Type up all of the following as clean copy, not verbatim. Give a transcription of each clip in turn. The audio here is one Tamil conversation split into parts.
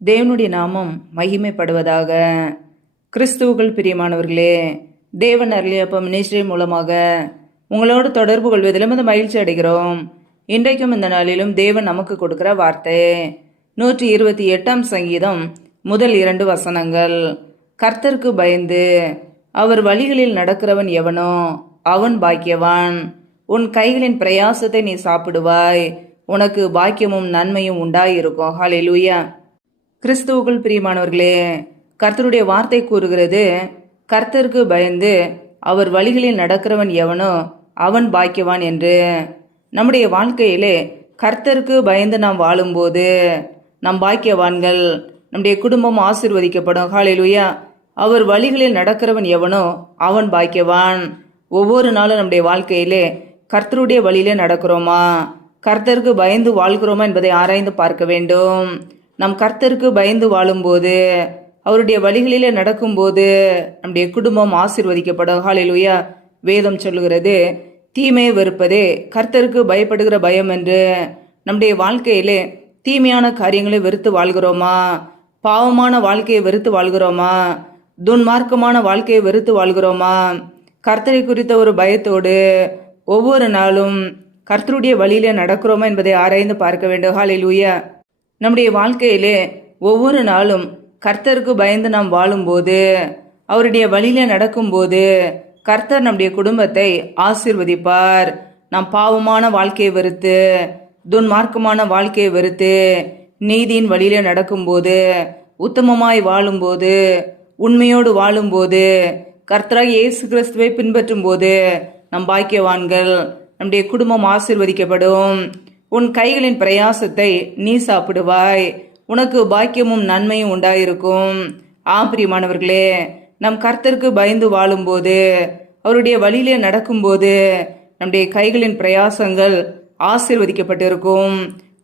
தேவனுடைய நாமம் மகிமைப்படுவதாக. கிறிஸ்துவுக்குள் பிரியமானவர்களே, தேவன் அருளியப்பம் மினிஸ்ட்ரி மூலமாக உங்களோடு தொடர்பு கொள்வதிலும் அந்த மகிழ்ச்சி அடைகிறோம். இன்றைக்கும் இந்த நாளிலும் தேவன் நமக்கு கொடுக்கிற வார்த்தை 128 சங்கீதம் முதல் 2 வசனங்கள். கர்த்தருக்கு பயந்து அவர் வழிகளில் நடக்கிறவன் எவனோ அவன் பாக்கியவான். உன் கைகளின் பிரயாசத்தை நீ சாப்பிடுவாய், உனக்கு பாக்கியமும் நன்மையும் உண்டாயிருக்கும். ஹல்லேலூயா. கிறிஸ்துவுக்குள் பிரியமானவர்களே, கர்த்தருடைய வார்த்தை கூறுகிறது, கர்த்தருக்கு பயந்து அவர் வழிகளில் நடக்கிறவன் எவனோ அவன் பாக்கியவான் என்று. நம்முடைய வாழ்க்கையிலே கர்த்தருக்கு பயந்து நாம் வாழும்போது நம் பாக்கியவான்கள், நம்முடைய குடும்பம் ஆசீர்வதிக்கப்படும். ஹல்லேலூயா. அவர் வழிகளில் நடக்கிறவன் எவனோ அவன் பாக்கியவான். ஒவ்வொரு நாளும் நம்முடைய வாழ்க்கையிலே கர்த்தருடைய வழியிலே நடக்கிறோமா, கர்த்தருக்கு பயந்து வாழ்கிறோமா என்பதை ஆராய்ந்து பார்க்க வேண்டும். நம் கர்த்தருக்கு பயந்து வாழும்போது, அவருடைய வழிகளிலே நடக்கும்போது நம்முடைய குடும்பம் ஆசீர்வதிக்கப்படும். ஹல்லேலூயா. வேதம் சொல்லுகிறது, தீமையை வெறுப்பதே கர்த்தருக்கு பயப்படுகிற பயம் என்று. நம்முடைய வாழ்க்கையிலே தீமையான காரியங்களை வெறுத்து வாழ்கிறோமா, பாவமான வாழ்க்கையை வெறுத்து வாழ்கிறோமா, துன்மார்க்கமான வாழ்க்கையை வெறுத்து வாழ்கிறோமா, கர்த்தரை குறித்த ஒரு பயத்தோடு ஒவ்வொரு நாளும் கர்த்தருடைய வழியிலே நடக்கிறோமா என்பதை ஆராய்ந்து பார்க்க வேண்டும். ஹல்லேலூயா. நம்முடைய வாழ்க்கையிலே ஒவ்வொரு நாளும் கர்த்தருக்கு பயந்து நாம் வாழும்போது, அவருடைய வழியிலே நடக்கும்போது கர்த்தர் நம்முடைய குடும்பத்தை ஆசீர்வதிப்பார். நாம் பாவமான வாழ்க்கையை வெறுத்து, துன்மார்க்கமான வாழ்க்கையை வெறுத்து நீதியின் வழியிலே நடக்கும்போது, உத்தமமாய் வாழும்போது, உண்மையோடு வாழும்போது, கர்த்தராகிய இயேசு கிறிஸ்துவை பின்பற்றும் போது நம் பாக்கியவான்கள். நம்முடைய குடும்பம் ஆசீர்வதிக்கப்படும். உன் கைகளின் பிரயாசத்தை நீ சாப்பிடுவாய், உனக்கு பாக்கியமும் நன்மையும் உண்டாயிருக்கும். பிரியமானவர்களே, நம் கர்த்தருக்கு பயந்து வாழும்போது, அவருடைய வழியிலே நடக்கும்போது நம்முடைய கைகளின் பிரயாசங்கள் ஆசீர்வதிக்கப்பட்டிருக்கும்.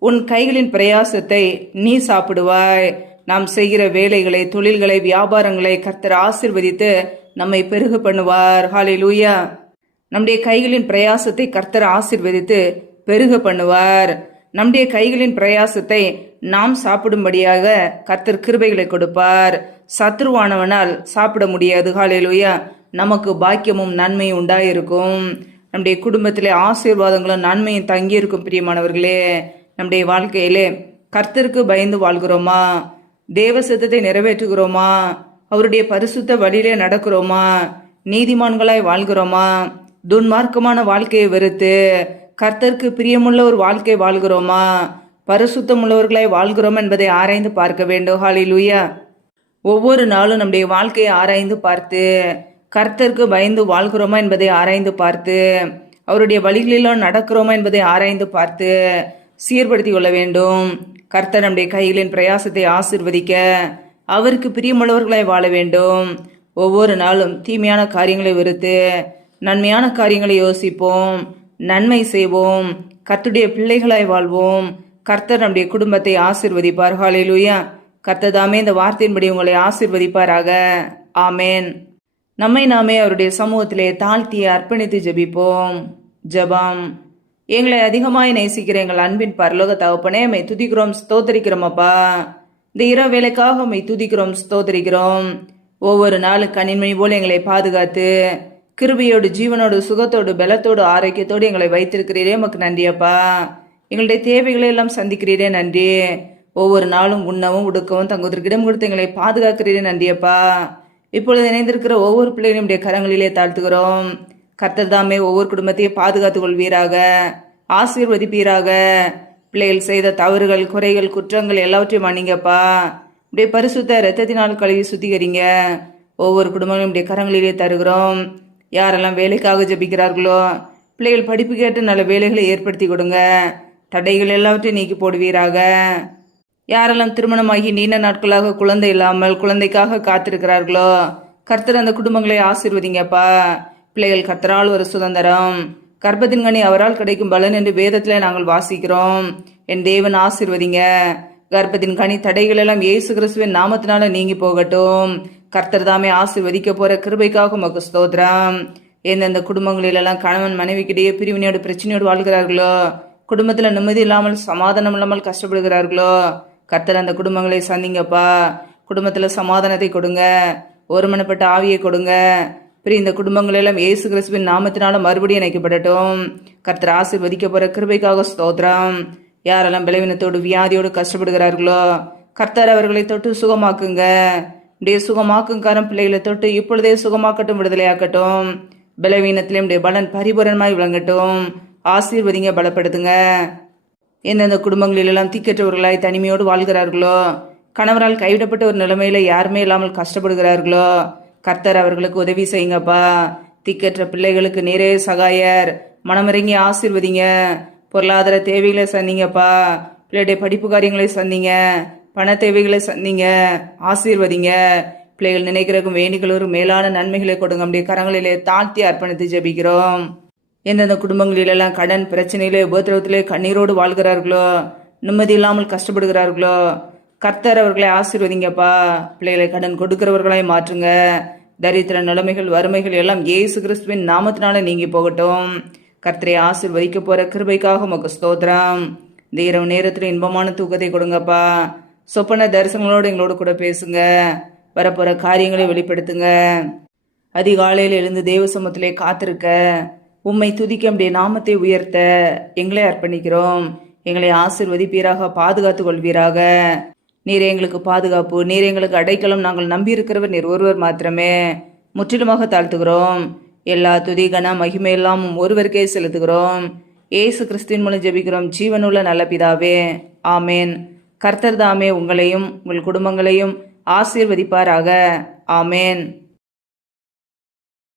உன் கைகளின் பிரயாசத்தை நீ சாப்பிடுவாய். நாம் செய்கிற வேலைகளை, தொழில்களை, வியாபாரங்களை கர்த்தர் ஆசீர்வதித்து நம்மை பெருக பண்ணுவார். ஹல்லேலூயா. நம்முடைய கைகளின் பிரயாசத்தை கர்த்தர் ஆசீர்வதித்து பெருக பண்ணுவார். நம்முடைய கைகளின் பிரயாசத்தை நாம் சாப்பிடும்படியாக கர்த்தர் கிருபைகளை கொடுப்பார். சத்ருவானவனால் சாப்பிட முடியாது. ஹல்லேலூயா. நமக்கு பாக்கியமும் நன்மையும் உண்டாயிருக்கும். நம்முடைய குடும்பத்திலே ஆசீர்வாதங்களும் நன்மையும் தங்கியிருக்கும். பிரியமானவர்களே, நம்முடைய வாழ்க்கையிலே கர்த்தருக்கு பயந்து வாழ்கிறோமா, தேவ சித்தத்தை நிறைவேற்றுகிறோமா, அவருடைய பரிசுத்த வழியிலே நடக்கிறோமா, நீதிமான்களாய் வாழ்கிறோமா, துன்மார்க்கமான வாழ்க்கையை வெறுத்து கர்த்தருக்கு பிரியமுள்ள ஒரு வாழ்க்கை வாழ்கிறோமா, பரிசுத்தம் உள்ளவர்களாய் வாழ்கிறோமா என்பதை ஆராய்ந்து பார்க்க வேண்டும். ஹல்லேலூயா. ஒவ்வொரு நாளும் நம்முடைய வாழ்க்கையை ஆராய்ந்து பார்த்து கர்த்தருக்கு பயந்து வாழ்கிறோமா என்பதை ஆராய்ந்து பார்த்து, அவருடைய வழிகளிலும் நடக்கிறோமா என்பதை ஆராய்ந்து பார்த்து சீர்படுத்தி கொள்ள வேண்டும். கர்த்தர் நம்முடைய கைகளின் பிரயாசத்தை ஆசீர்வதிக்க அவருக்கு பிரியமுள்ளவர்களாய் வாழ வேண்டும். ஒவ்வொரு நாளும் தீமையான காரியங்களை வெறுத்து நன்மையான காரியங்களை யோசிப்போம், நன்மை செய்வோம், கர்த்தருடைய பிள்ளைகளாய் வாழ்வோம். கர்த்தர் நம்முடைய குடும்பத்தை ஆசீர்வதிப்பார். ஹல்லேலூயா. கர்த்தர் தாமே இந்த வார்த்தையின்படி உங்களை ஆசீர்வதிப்பாராக. ஆமேன். நம்மை நாமே அவருடைய சமூகத்திலே தாழ்த்தி அர்ப்பணித்து ஜெபிப்போம். ஜெபம். எங்களை அதிகமாய் நேசிக்கிற எங்கள் அன்பின் பரலோக தகப்பனே, மை துதிக்கிறோம், ஸ்தோத்தரிக்கிறோம். அப்பா, இந்த இரவு வேலைக்காக மை துதிக்கிறோம், ஸ்தோத்தரிக்கிறோம். ஒவ்வொரு நாளும் கனிமணி போல எங்களை பாதுகாத்து கிருபையோடு, ஜீவனோடு, சுகத்தோடு, பலத்தோடு, ஆரோக்கியத்தோடு எங்களை வைத்திருக்கிறீரே, உமக்கு நன்றி அப்பா. எங்களுடைய தேவைகளை எல்லாம் சந்திக்கிறீரே, நன்றி. ஒவ்வொரு நாளும் உண்ணவும் உடுக்கவும் தங்குவதற்கு இடம் கொடுத்து எங்களை பாதுகாக்கிறீரே, நன்றி அப்பா. இப்பொழுது இணைந்திருக்கிற ஒவ்வொரு பிள்ளைகளுடைய கரங்களிலே தாழ்த்துகிறோம். கர்த்தர் தாமே ஒவ்வொரு குடும்பத்தையும் பாதுகாத்துக் கொள்வீராக, ஆசீர்வதிப்பீராக. பிள்ளைகள் செய்த தவறுகள், குறைகள், குற்றங்கள் எல்லாவற்றையும் மன்னிங்கப்பா. இப்படியே பரிசுத்த இரத்தத்தினால் கழுவி சுத்திகரிங்க. ஒவ்வொரு குடும்பங்களும் இப்படியே கரங்களிலே தருகிறோம். யாரெல்லாம் வேலைக்காக ஜெபிக்கிறார்களோ, பிள்ளைகள் படிப்பு கேட்டு நல்ல வேலைகளை ஏற்படுத்தி கொடுங்க. தடைகள் எல்லாவற்றையும் நீக்கி போடுவீராக. யாரெல்லாம் திருமணமாகி நீண்ட நாட்களாக குழந்தை இல்லாமல் குழந்தைக்காக காத்திருக்கிறார்களோ, கர்த்தர் அந்த குடும்பங்களை ஆசீர்வதிங்கப்பா. பிள்ளைகள் கர்த்தரால் ஒரு சுதந்திரம், கர்ப்பத்தின் கனி அவரால் கிடைக்கும் பலன் என்று வேதத்திலே நாங்கள் வாசிக்கிறோம். என் தேவன் ஆசீர்வதிங்க. கர்ப்பத்தின் கனி தடைகள் எல்லாம் இயேசு கிறிஸ்துவின் நாமத்தினால நீங்கி போகட்டும். கர்த்தர் தாமே ஆசீர்வதிக்க போற கிருபைக்காக உமக்கு ஸ்தோத்திரம். எந்தெந்த குடும்பங்களிலெல்லாம் கணவன் மனைவிக்கிடையே பிரிவினையோடு பிரச்சனையோடு வாழ்கிறார்களோ, குடும்பத்தில் நிம்மதி இல்லாமல் சமாதானம் இல்லாமல் கஷ்டப்படுகிறார்களோ, கர்த்தர் அந்த குடும்பங்களை சந்திங்கப்பா. குடும்பத்தில் சமாதானத்தை கொடுங்க, ஒருமனப்பட்ட ஆவியை கொடுங்க. இந்த குடும்பங்கள் எல்லாம் இயேசு கிறிஸ்துவின் நாமத்தினால மறுபடியும் இணைக்கப்படட்டும். கர்த்தர் ஆசீர்வதிக்க போற கிருபைக்காக ஸ்தோத்திரம். யாரெல்லாம் பலவீனத்தோடு வியாதியோடு கஷ்டப்படுகிறார்களோ கர்த்தர் அவர்களை தொட்டு சுகமாக்குங்க. இப்படியே சுகமாக்கும் காரம் பிள்ளைகளை தொட்டு இப்பொழுதே சுகமாக்கட்டும், விடுதலையாக்கட்டும். பலவீனத்திலே பலன் பரிபூரணமாய் விளங்கட்டும். ஆசீர்வதிங்க, பலப்படுத்துங்க. எந்தெந்த குடும்பங்களிலெல்லாம் திக்கற்றவர்களாய் தனிமையோடு வாழ்கிறார்களோ, கணவரால் கைவிடப்பட்ட ஒரு நிலைமையில யாருமே இல்லாமல் கஷ்டப்படுகிறார்களோ கர்த்தர் அவர்களுக்கு உதவி செய்யுங்கப்பா. திக்கற்ற பிள்ளைகளுக்கு நீரே சகாயர். மனமிறங்கி ஆசீர்வதிங்க. பொருளாதார தேவைகளை சந்திங்கப்பா. பிள்ளைடைய படிப்பு காரியங்களை சந்திங்க, பண தேவைகளை சந்திங்க, ஆசீர்வதிங்க. பிள்ளைகள் நினைக்கிறக்கும் வேண்டிகளும் மேலான நன்மைகளை கொடுங்க. அப்படியே கரங்களிலே தாழ்த்தி அர்ப்பணித்து ஜெபிக்கிறோம். எந்தெந்த குடும்பங்களிலெல்லாம் கடன் பிரச்சனையிலே உபத்திரவத்திலே கண்ணீரோடு வாழ்கிறார்களோ, நிம்மதி இல்லாமல் கஷ்டப்படுகிறார்களோ கர்த்தர் அவர்களை ஆசீர்வதிங்கப்பா. பிள்ளைகளை கடன் கொடுக்கிறவர்களாய் மாற்றுங்க. தரித்திர நிலைமைகள் வறுமைகள் எல்லாம் இயேசு கிறிஸ்துவின் நாமத்தினால நீங்கி போகட்டும். கர்த்தரை ஆசீர்வதிக்க போற கிருபைக்காக உமக்கு ஸ்தோத்திரம். இந்த இரவு நேரத்தில் இன்பமான தூக்கத்தை கொடுங்கப்பா. சொப்பன தரிசனங்களோடு எங்களோடு கூட பேசுங்க. வரப்போற காரியங்களை வெளிப்படுத்துங்க. அதிகாலையில் எழுந்து தேவ சமூகத்திலே காத்திருக்க, உம்மை துதிக்க நம்முடைய நாமத்தை உயர்த்த எங்களை அர்ப்பணிக்கிறோம். எங்களை ஆசீர்வதிப்பீராக, பாதுகாத்து கொள்வீராக. நீர் எங்களுக்கு பாதுகாப்பு, நீர் எங்களுக்கு அடைக்கலம். நாங்கள் நம்பியிருக்கிறவர் நீர் ஒருவர் மாத்திரமே. முற்றிலுமாக தாழ்த்துகிறோம். எல்லா துதி கன மகிமையெல்லாம் ஒருவருக்கே செலுத்துகிறோம். ஏசு கிறிஸ்துவின் மூலம் ஜெபிக்கிறோம் ஜீவனுள்ள நல்ல பிதாவே, ஆமேன். கர்த்தர் தாமே உங்களையும் உங்கள் குடும்பங்களையும் ஆசீர்வதிப்பாராக. ஆமேன்.